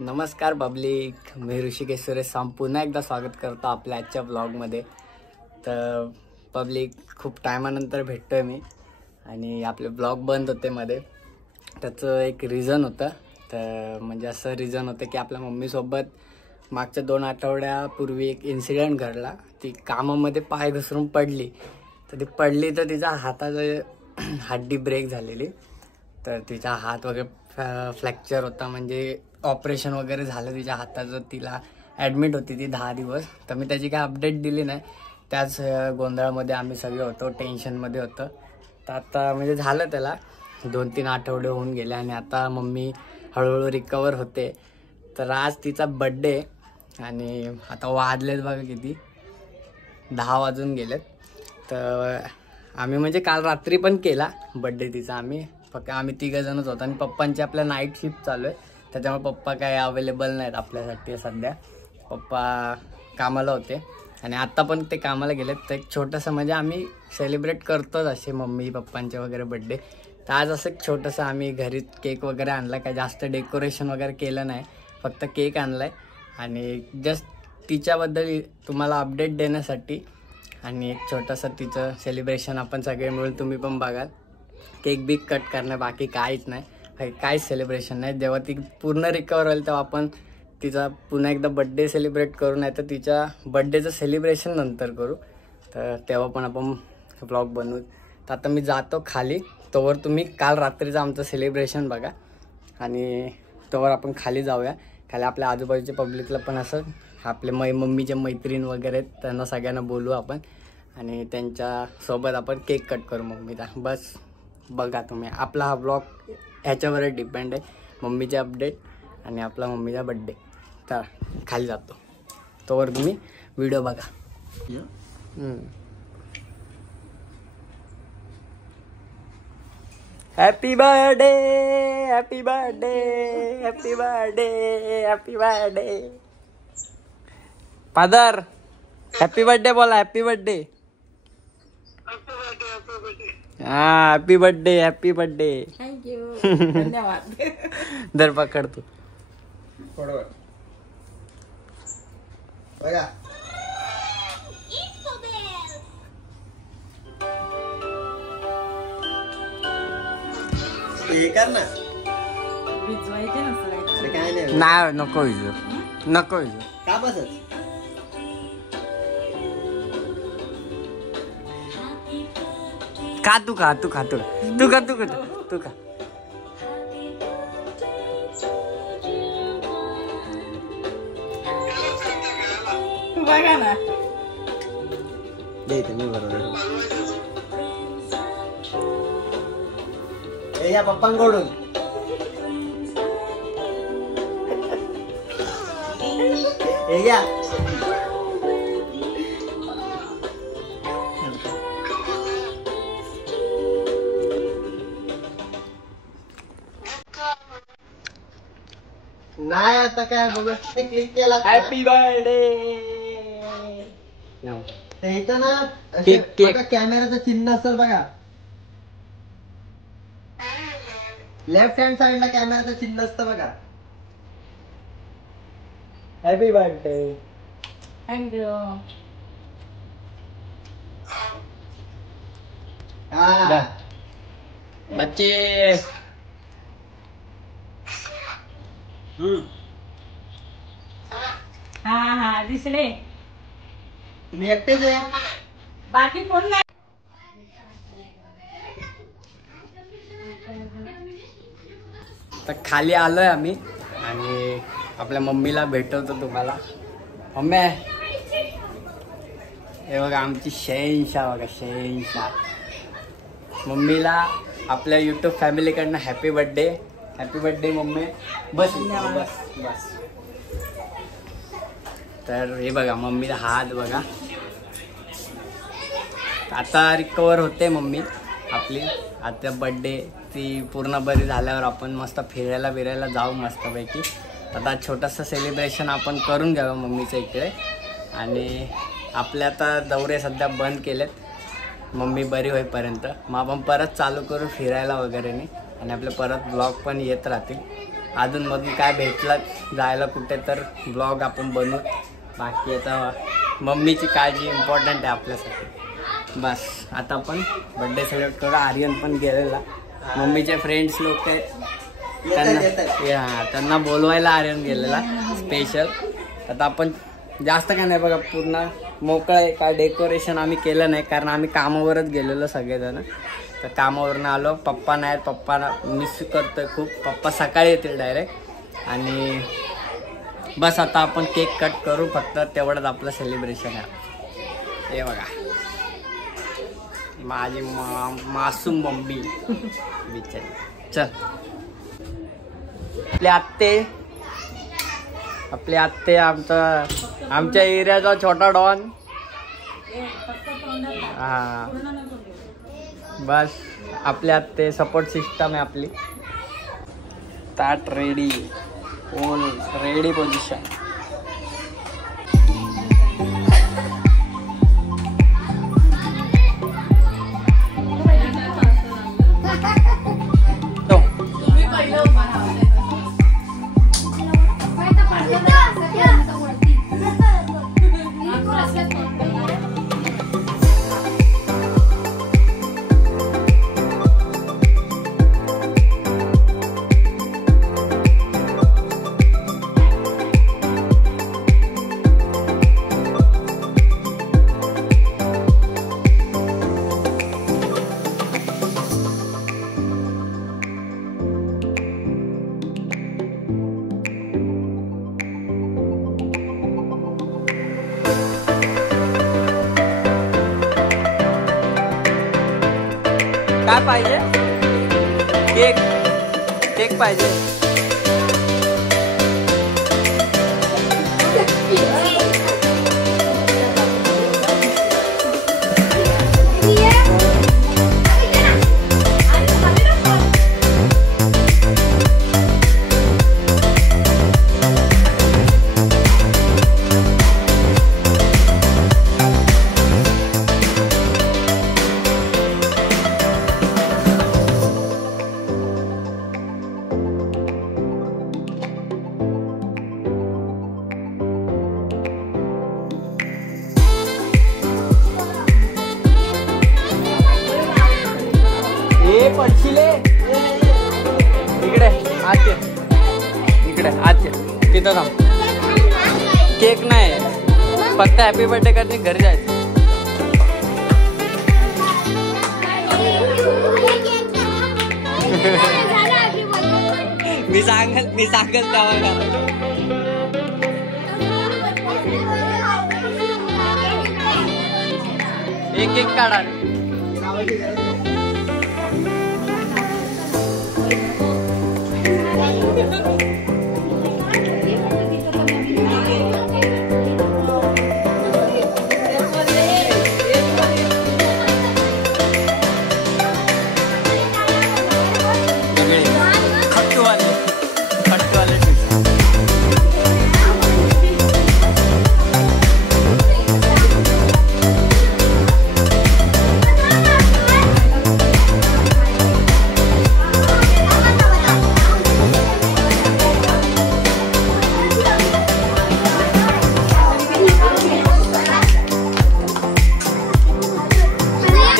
नमस्कार पब्लिक, मी ऋषिकेश सुरेश पुन्हा एकदा स्वागत करतो आपल्या आजच्या ब्लॉगमध्ये. तर पब्लिक खूप टायमानंतर भेटतोय मी आणि आपले ब्लॉग बंद होते मध्ये. त्याचं एक रिझन होतं. तर म्हणजे असं रिझन होतं की आपल्या मम्मीसोबत मागच्या 2 आठवड्यापूर्वी एक इन्सिडेंट घडला. ती कामामध्ये पाय घसरून पडली. तर ती पडली तर तिचा हाताचा हड्डी ब्रेक झालेली. तर तिचा हात वगैरे फ्रॅक्चर होता, म्हणजे ऑपरेशन वगैरे झालं तिच्या हाताचं. तिला ॲडमिट होती ती 10 दिवस. तर मी त्याची काय अपडेट दिली नाही. त्याच गोंधळामध्ये आम्ही सगळे होतो, टेन्शनमध्ये होतो. तर आता म्हणजे झालं त्याला 2-3 आठवडे होऊन गेले आणि आता मम्मी हळूहळू रिकवर होते. तर आज तिचा बड्डे आणि आता वाजलेत बघा किती, 10 वाजून गेलेत. तर आम्ही म्हणजे काल रात्री पण केला बड्डे तिचा. आम्ही 3 जणच होतो आणि पप्पांची आपल्या नाईट शिफ्ट चालू आहे. त्याच्यामुळे पप्पा काय अवेलेबल नाहीत आपल्यासाठी सध्या. पप्पा कामाला होते आणि आत्ता पण ते कामाला गेलेत. तर एक छोटंसं म्हणजे आम्ही सेलिब्रेट करतोच असे मम्मी पप्पांचे वगैरे बड्डे. तर आज असं एक छोटंसं आम्ही घरी केक वगैरे आणला. काय जास्त डेकोरेशन वगैरे केलं नाही, फक्त केक आणला आहे आणि जस्ट तिच्याबद्दल तुम्हाला अपडेट देण्यासाठी आणि एक छोटंसं तिचं सेलिब्रेशन आपण सगळे मिळून तुम्ही पण बघाल. केक बिक कट करणं, बाकी काहीच नाही, काहीच सेलिब्रेशन नाही. जेव्हा ती पूर्ण रिकवर होईल तेव्हा आपण तिचा पुन्हा एकदा बड्डे सेलिब्रेट करू, नाही तर तिच्या बड्डेचं सेलिब्रेशन नंतर करू. तर तेव्हा पण आपण ब्लॉग बनवू. तर आता मी जातो खाली, तोवर तुम्ही काल रात्रीचं आमचं सेलिब्रेशन बघा आणि तोवर आपण खाली जाऊया. खाली आपल्या आजूबाजूच्या पब्लिकला पण असं आपले मम्मीचे मैत्रीण वगैरे त्यांना सगळ्यांना बोलू आपण आणि त्यांच्यासोबत आपण केक कट करू मम्मीचा. बस बघा तुम्ही, आपला हा ब्लॉग ह्याच्यावर डिपेंड आहे, मम्मीचे अपडेट आणि आपला मम्मीचा बड्डे. तर खाली जातो, तोवर तुम्ही व्हिडिओ बघा. Happy birthday, happy birthday, happy birthday, happy birthday. Father happy birthday बोला, हॅपी बर्थडे. हा, happy birthday, happy birthday. Thank you, धन्यवाद. दर पकडतो बघा. हे कर ना, भिजवायचे नसतं काय नाही. नाही, नको विजू, नको विजू. का बसच खा तू खा तू खा तू तू खा तू खा तू खा. बघा ना, देते मी बरोबर. हे या पप्पांकडून. हे या. नाही आता काय बघ, क्लिक केला. Happy birthday. इथं ना केक, केक. बघा, कॅमेराचं चिन्ह असेल बघा. लेफ्ट हँड साइडला कॅमेराचं चिन्ह असतं बघा. Happy birthday. थँक्यू. हा बच्चे. हा हा, दिसले. तुम्ही एकटेच आहे. बाकी कोण नाही. तर खाली आलोय आम्ही आणि आपल्या मम्मीला भेटवतो तुम्हाला. मम्मी, हे बघा आमची शहेनशाह, बघा शहेनशाह. मम्मीला आपल्या यूट्यूब फॅमिलीकडनं happy birthday. Happy birthday mummy. बस बस बस. तर हे बघा मम्मीचा हात बघा. आता रिकवर होते मम्मी आपली. आता बड्डे ती पूर्ण बरी झाल्यावर आपण मस्त फिरायला जाऊ मस्तपैकी. आता छोटंसं सेलिब्रेशन आपण करून घ्यावं मम्मीच्या इकडे. आणि आपले आता दौरे सध्या बंद केलेत मम्मी बरी होईपर्यंत. मग आपण परत चालू करू फिरायला वगैरे आणि आपले परत ब्लॉग पण येत राहतील. अधूनमधून काय भेटलं जायला कुठे तर ब्लॉग आपण बनवू. बाकी आता मम्मीची काळजी इम्पॉर्टंट आहे आपल्यासाठी. बस आता आपण बड्डे सेलिब्रेट करू. आर्यन पण गेलेला, मम्मीचे फ्रेंड्स लोक आहेत त्यांना बोलवायला आर्यन गेलेला स्पेशल. आता आपण जास्त काय नाही बघा, पूर्ण मोकळं आहे. काय डेकोरेशन आम्ही केलं नाही कारण आम्ही कामावरच गेलेलो सगळेजण. तर कामावरून आलो, पप्पा नाहीत, पप्पाला मिस करतोय खूप. पप्पा सकाळी येतील डायरेक्ट. आणि बस आता आपण केक कट करू, फक्त तेवढंच आपलं सेलिब्रेशन आहे. हे बघा माझी मासूम मम्मी बिचारी. चल आपले आत्ते आमच्या एरियाचा छोटा डॉन. हा बस आपल्या आत्ते सपोर्ट सिस्टम आहे आपली. ताट रेडी, ओल रेडी पोझिशन. काय पाहिजे? केक पाहिजे. पडशिले इकडे आते, इकडे आते, तिथं थांब. केक नाही, फक्त हॅपी बर्थडे करते, घरी जायचं. मी सांगल तेव्हा. एक एक काढा.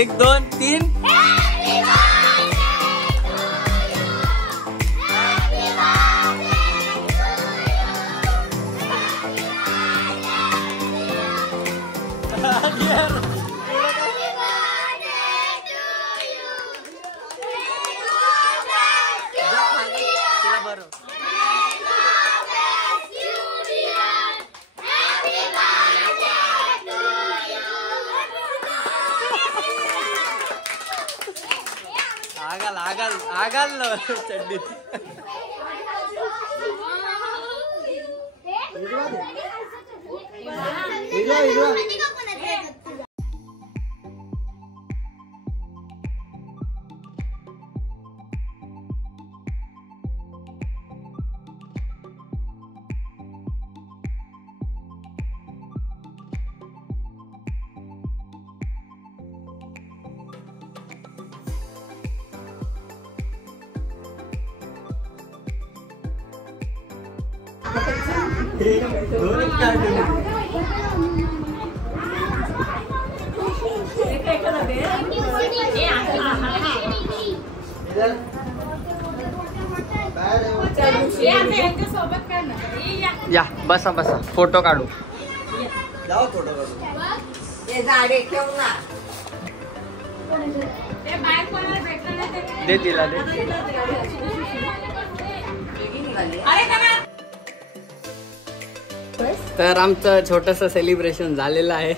एक दोन तीन. आगाल चड्डीत. या बसा बसा फोटो काढू. जाऊ फोटो काढू. दे तिला दे. तर आमचं छोटंसं सेलिब्रेशन झालेलं आहे.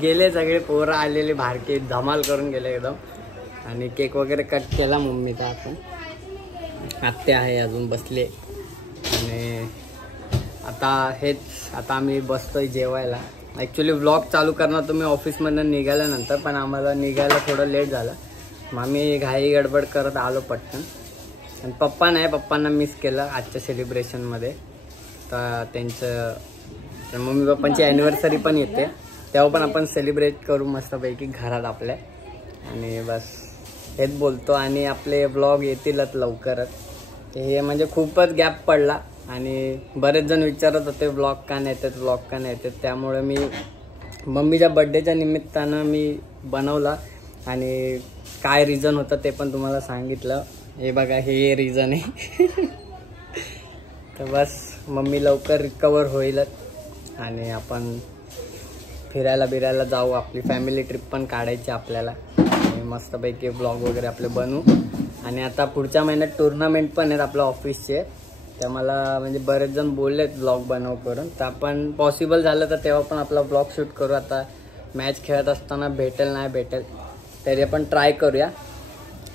गेले सगळे पोरं आलेले भारके धमाल करून गेले एकदम. आणि केक वगैरे कट केला मम्मीचा. आपण आत्या आहे अजून बसले. आणि आता आम्ही बसतोय जेवायला. ॲक्च्युली व्लॉग चालू करणार तुम्ही ऑफिसमधून निघाल्यानंतर, पण आम्हाला निघायला थोडं लेट झालं. मग आम्ही घाई गडबड करत आलो पटकन. आणि पप्पा नाही, पप्पांना मिस केलं आजच्या सेलिब्रेशनमध्ये. तर त्यांचं मम्मी पप्पांची ॲनिव्हर्सरी पण येते, तेव्हा पण आपण सेलिब्रेट करू मस्तपैकी घरात आपल्या. आणि बस हेच बोलतो. आणि आपले व्लॉग येतीलच लवकरच. हे म्हणजे खूपच गॅप पडला आणि बरेच जण विचारत होते व्लॉग का नाही येतात, व्लॉग का नाही येतात. त्यामुळे मी मम्मीच्या बड्डेच्या निमित्तानं मी बनवला. आणि काय रिझन होतं ते पण तुम्हाला सांगितलं. हे बघा, हे रिझन आहे. तर बस मम्मी लवकर रिकवर होईलच आणि आपण फिरायला जाऊ. आपली फॅमिली ट्रिप पण काढायची आपल्याला. आणि मस्तपैकी ब्लॉग वगैरे आपले बनवू. आणि आता पुढच्या महिन्यात टुर्नामेंट पण आहेत आपल्या ऑफिसचे. त्या मला म्हणजे बरेच जण बोललेत ब्लॉग बनव करून. तर आपण पॉसिबल झालं तर तेव्हा पण आपला ब्लॉग शूट करू. आता मॅच खेळत असताना भेटेल नाही भेटेल तरी आपण ट्राय करूया.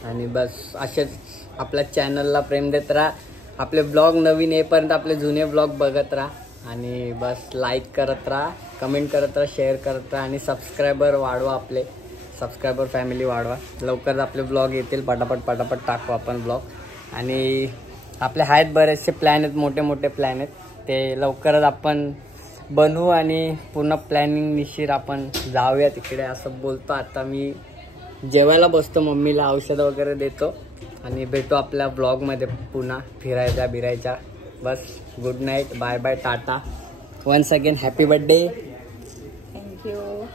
आणि बस असेच आपल्या चॅनलला प्रेम देत राहा. आपले ब्लॉग नवीन येईपर्यंत आपले जुने ब्लॉग बघत राहा. आणि बस लाईक करत राहा, कमेंट करत राहा, शेअर करत राहा. आणि सबस्क्रायबर वाढवा, आपले सबस्क्रायबर फॅमिली वाढवा. लवकरच आपले ब्लॉग येतील. पटापट टाकू आपण ब्लॉग. आणि आपले आहेत बरेचसे प्लॅन आहेत, मोठे प्लॅन आहेत. ते लवकरच आपण बनवू आणि पूर्ण प्लॅनिंग निश्चित आपण जाऊया तिकडे असं बोलतो. आता मी जेवायला बसतो, मम्मीला औषधं वगैरे देतो. आणि भेटू आपल्या ब्लॉगमध्ये पुन्हा फिरायच्या. बस गुड नाईट, बाय बाय, टाटा. Once again happy birthday. Thank you.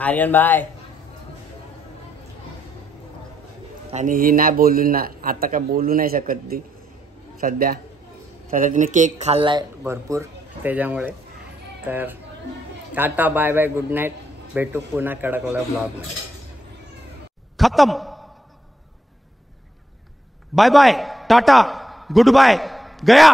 Aryan bye. आणि ही नाही बोलू ना, आता काय बोलू नाही शकत ती सध्या तिने केक खाल्लाय भरपूर त्याच्यामुळे. तर टाटा, बाय बाय, गुड नाईट. भेटू पुन्हा कडकला ब्लॉग मध्ये. खत्म. बाय बाय, टाटा, गुड बाय, गया.